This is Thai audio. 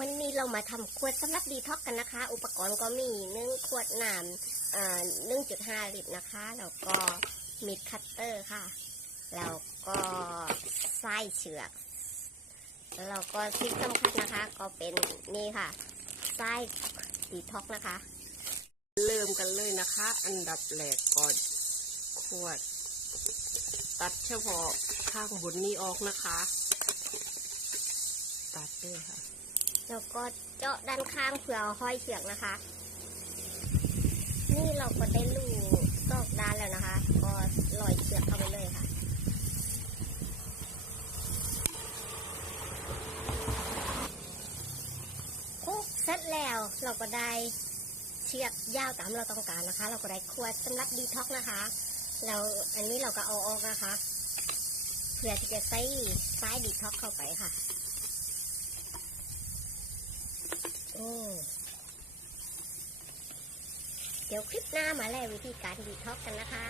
วันนี้เรามาทำขวดสำหรับดีท็อกกันนะคะ อุปกรณ์ก็มีหนึ่งขวดน้ำหนึ่งจุดห้าลิตรนะคะ แล้วก็มีดคัตเตอร์ค่ะ แล้วก็ไส้เชือกแล้วก็สิ่สำคัญนะคะ ก็เป็นนี่ค่ะไส้ดีท็อกนะคะ เริ่มกันเลยนะคะ อันดับแรกก่อนขวด ตัดเฉพาะข้างบนนี้ออกนะคะ ตัดเลยค่ะ แล้วก็เจาะด้านข้างเผื่อห้อยเชือกนะคะ นี่เราก็ได้ลูซอกด้านแล้วนะคะ ก็ลอยเชือกเข้าไปเลยค่ะคุกเสร็จแล้วเราก็ได้เชือกยาวตามเราต้องการนะคะ เราก็ได้ขวดสำหรับดีท็อกนะคะแล้วอันนี้เราก็เอาออกนะคะ เพื่อที่จะใส่ซ้ายดีท็อกเข้าไปค่ะ อืม เดี๋ยวคลิปหน้ามาแล้ววิธีการดีท็อกกันนะคะ